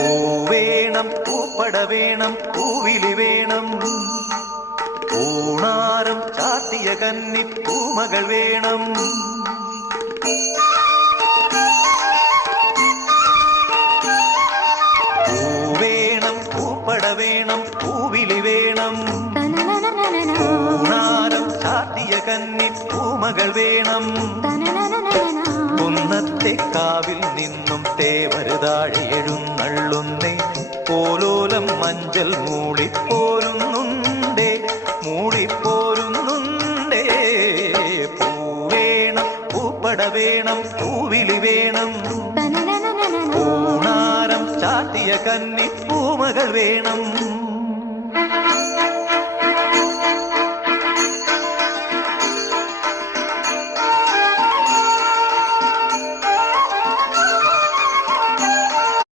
പൂ വേണം പൂപ്പട വേണം. പൂവിലി വേണം പൂണാരം ചാത്തിയ കന്നി പൂമകൾ വേണം. പൂ വേണം പൂപ്പട വേണം. പൂവിലി വേണം പൂണാരം ചാത്തിയ കന്നി പൂമകൾ വേണം കാവിൽ നിന്നും തേവരുതാഴെ എഴുന്നള്ളുന്നേ പോലോലം മഞ്ചൽ മൂളിപ്പോരുന്നുണ്ടേ മൂളിപ്പോരുന്നുണ്ടേ പൂവേണം പൂപ്പട വേണം പൂവിളി വേണം. പൂണാരം ചാട്ടിയ കന്നി പൂമകൾ വേണം